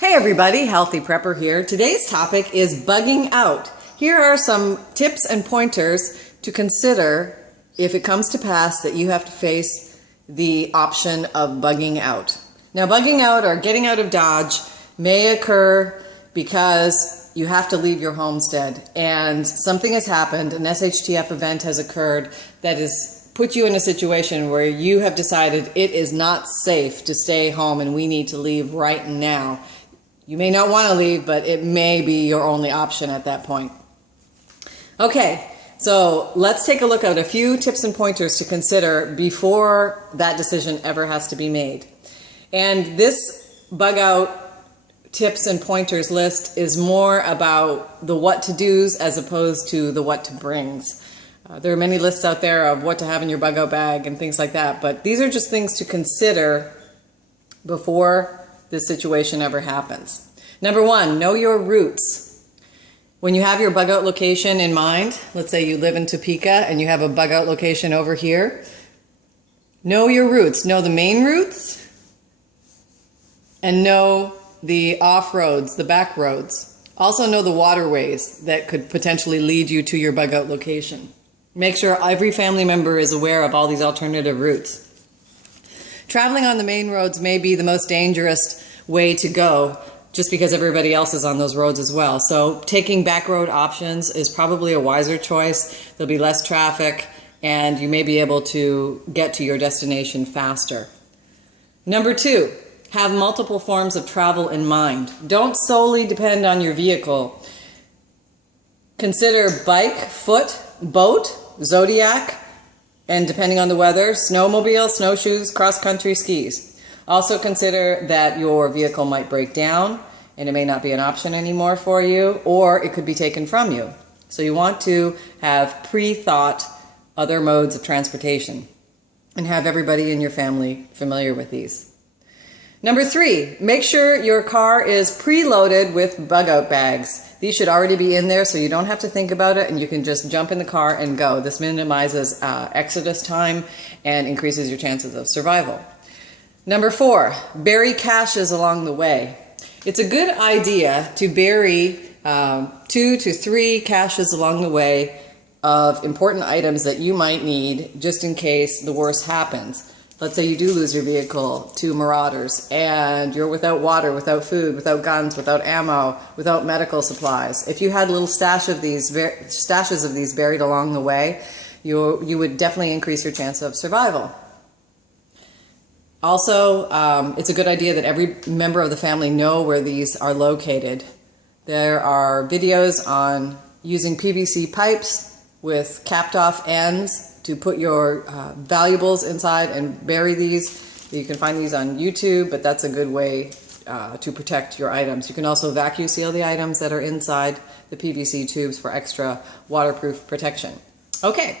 Hey everybody, Healthy Prepper here. Today's topic is bugging out. Here are some tips and pointers to consider if it comes to pass that you have to face the option of bugging out. Now, bugging out or getting out of Dodge may occur because you have to leave your homestead and something has happened, an SHTF event has occurred that has put you in a situation where you have decided it is not safe to stay home and we need to leave right now. You may not want to leave, but it may be your only option at that point. Okay, so let's take a look at a few tips and pointers to consider before that decision ever has to be made. And this bug out tips and pointers list is more about the what to do's as opposed to the what to brings. There are many lists out there of what to have in your bug out bag and things like that, but these are just things to consider before this situation ever happens. Number one, know your routes. When you have your bug out location in mind, let's say you live in Topeka and you have a bug out location over here, know your routes. Know the main routes and know the off roads, the back roads. Also know the waterways that could potentially lead you to your bug out location. Make sure every family member is aware of all these alternative routes. Traveling on the main roads may be the most dangerous way to go just because everybody else is on those roads as well. So taking back road options is probably a wiser choice. There'll be less traffic and you may be able to get to your destination faster. Number two, have multiple forms of travel in mind. Don't solely depend on your vehicle. Consider bike, foot, boat, zodiac, and depending on the weather, snowmobile, snowshoes, cross-country skis. Also consider that your vehicle might break down and it may not be an option anymore for you, or it could be taken from you. So you want to have pre-thought other modes of transportation and have everybody in your family familiar with these. Number three, make sure your car is preloaded with bug out bags. These should already be in there so you don't have to think about it and you can just jump in the car and go. This minimizes exodus time and increases your chances of survival. Number four, bury caches along the way. It's a good idea to bury 2 to 3 caches along the way of important items that you might need just in case the worst happens. Let's say you do lose your vehicle to marauders and you're without water, without food, without guns, without ammo, without medical supplies. If you had a little stashes of these buried along the way, you would definitely increase your chance of survival. Also, it's a good idea that every member of the family know where these are located. There are videos on using PVC pipes with capped off ends to put your valuables inside and bury these. You can find these on YouTube, but that's a good way to protect your items. You can also vacuum seal the items that are inside the PVC tubes for extra waterproof protection. Okay.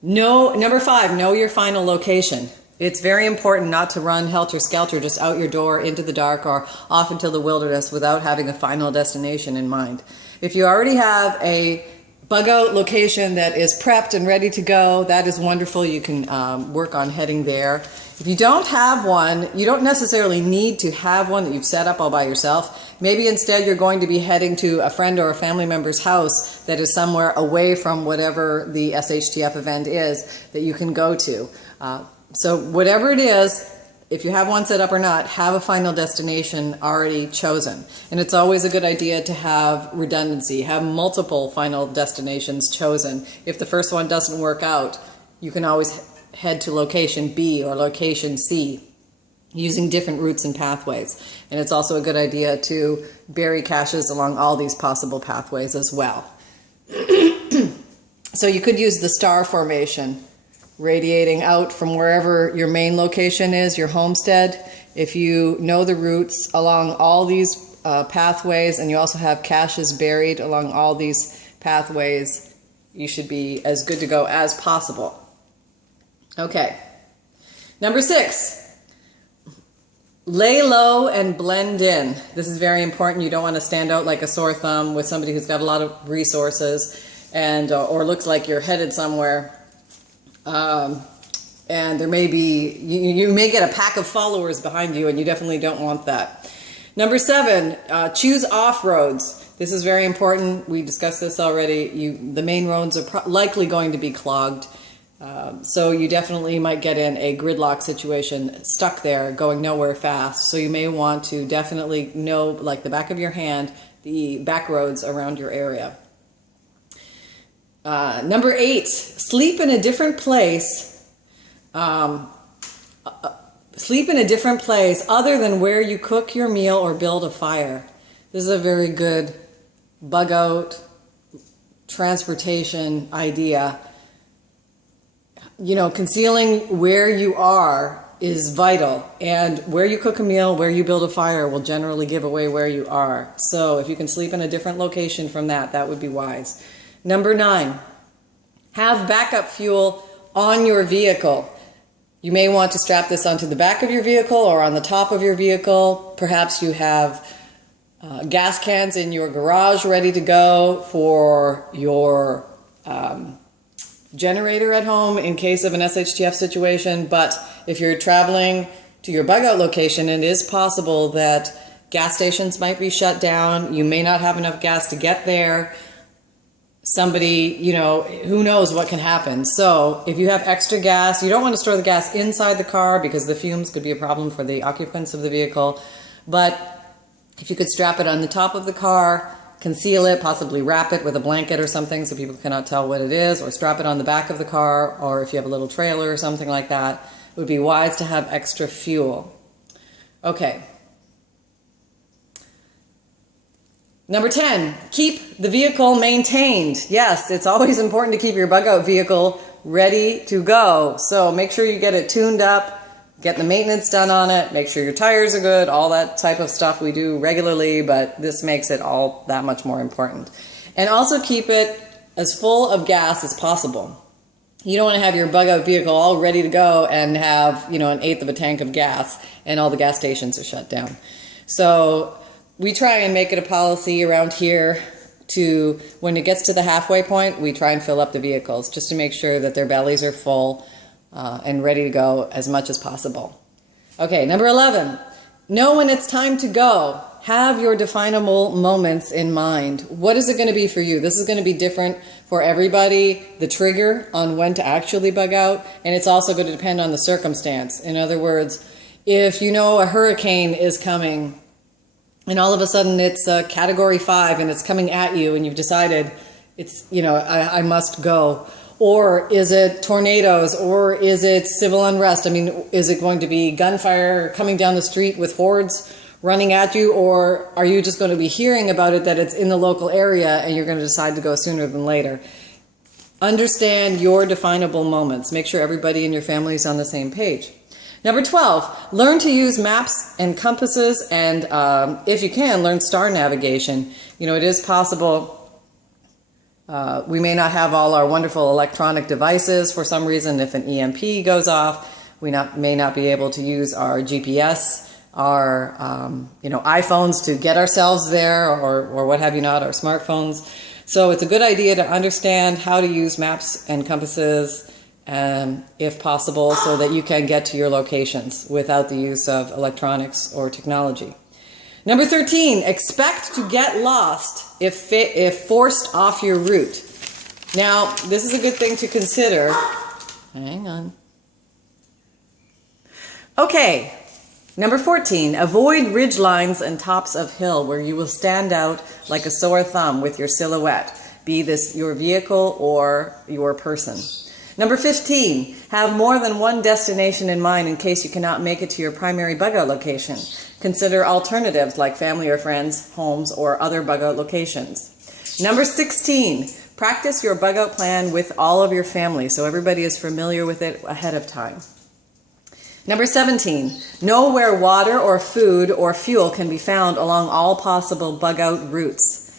Number five, know your final location. It's very important not to run helter-skelter just out your door into the dark or off into the wilderness without having a final destination in mind. If you already have a bug out location that is prepped and ready to go, that is wonderful. You can work on heading there. If you don't have one, you don't necessarily need to have one that you've set up all by yourself. Maybe instead you're going to be heading to a friend or a family member's house that is somewhere away from whatever the SHTF event is that you can go to. So whatever it is, if you have one set up or not, have a final destination already chosen. And it's always a good idea to have redundancy, have multiple final destinations chosen. If the first one doesn't work out, you can always head to location B or location C using different routes and pathways. And it's also a good idea to bury caches along all these possible pathways as well. So you could use the star formation, radiating out from wherever your main location is, your homestead. If you know the routes along all these pathways and you also have caches buried along all these pathways, you should be as good to go as possible. Okay. Number six, lay low and blend in. This is very important. You don't want to stand out like a sore thumb with somebody who's got a lot of resources and or looks like you're headed somewhere. and there may be, you may get a pack of followers behind you, and you definitely don't want that. Number 7, choose off roads. This is very important. We discussed this already. The main roads are likely going to be clogged. So you definitely might get in a gridlock situation, stuck there, going nowhere fast. So you may want to definitely know, like the back of your hand, the back roads around your area. Number 8, sleep in a different place. Sleep in a different place other than where you cook your meal or build a fire. This is a very good bug out transportation idea. You know, concealing where you are is vital, and where you cook a meal, where you build a fire will generally give away where you are. So if you can sleep in a different location from that, that would be wise. Number 9, have backup fuel on your vehicle. You may want to strap this onto the back of your vehicle or on the top of your vehicle. Perhaps you have gas cans in your garage ready to go for your generator at home in case of an SHTF situation. But if you're traveling to your bug out location, it is possible that gas stations might be shut down. You may not have enough gas to get there. Somebody, you know, who knows what can happen. So if you have extra gas, you don't want to store the gas inside the car because the fumes could be a problem for the occupants of the vehicle. But if you could strap it on the top of the car, conceal it, possibly wrap it with a blanket or something so people cannot tell what it is, or strap it on the back of the car, or if you have a little trailer or something like that, it would be wise to have extra fuel. Okay. Number 10, keep the vehicle maintained. Yes, it's always important to keep your bug out vehicle ready to go. So make sure you get it tuned up, get the maintenance done on it, make sure your tires are good, all that type of stuff we do regularly, but this makes it all that much more important. And also keep it as full of gas as possible. You don't want to have your bug out vehicle all ready to go and have, you know, 1/8 of a tank of gas and all the gas stations are shut down. So we try and make it a policy around here to, when it gets to the halfway point, we try and fill up the vehicles just to make sure that their bellies are full and ready to go as much as possible. Okay, number 11, know when it's time to go. Have your definable moments in mind. What is it going to be for you? This is going to be different for everybody, the trigger on when to actually bug out, and it's also going to depend on the circumstance. In other words, if you know a hurricane is coming, and all of a sudden it's a category 5 and it's coming at you and you've decided it's, you know, I must go. Or is it tornadoes, or is it civil unrest? I mean, is it going to be gunfire coming down the street with hordes running at you, or are you just going to be hearing about it that it's in the local area and you're going to decide to go sooner than later? Understand your definable moments. Make sure everybody in your family is on the same page. Number 12, learn to use maps and compasses, and if you can, learn star navigation. You know, it is possible we may not have all our wonderful electronic devices for some reason. If an EMP goes off, we may not be able to use our GPS, our iPhones to get ourselves there, or what have you not, our smartphones. So it's a good idea to understand how to use maps and compasses, if possible, so that you can get to your locations without the use of electronics or technology. Number 13, expect to get lost if forced off your route. Now, this is a good thing to consider. Hang on. Okay, number 14, avoid ridge lines and tops of hill where you will stand out like a sore thumb with your silhouette, be this your vehicle or your person. Number 15, have more than one destination in mind in case you cannot make it to your primary bug out location. Consider alternatives like family or friends, homes, or other bug out locations. Number 16, practice your bug out plan with all of your family so everybody is familiar with it ahead of time. Number 17, know where water or food or fuel can be found along all possible bug out routes.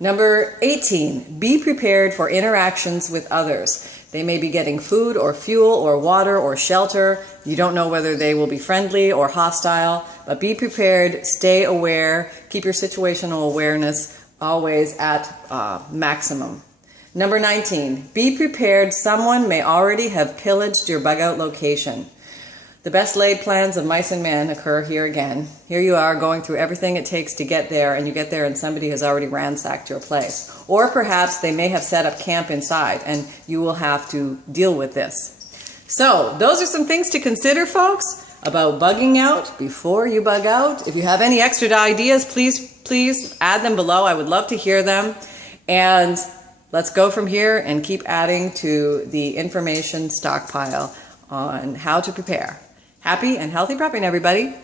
Number 18, be prepared for interactions with others. They may be getting food or fuel or water or shelter. You don't know whether they will be friendly or hostile, but be prepared, stay aware, keep your situational awareness always at maximum. Number 19, be prepared. Someone may already have pillaged your bug out location. The best laid plans of mice and men occur here again. Here you are going through everything it takes to get there, and you get there and somebody has already ransacked your place. Or perhaps they may have set up camp inside and you will have to deal with this. So those are some things to consider, folks, about bugging out before you bug out. If you have any extra ideas, please add them below. I would love to hear them. And let's go from here and keep adding to the information stockpile on how to prepare. Happy and healthy prepping, everybody.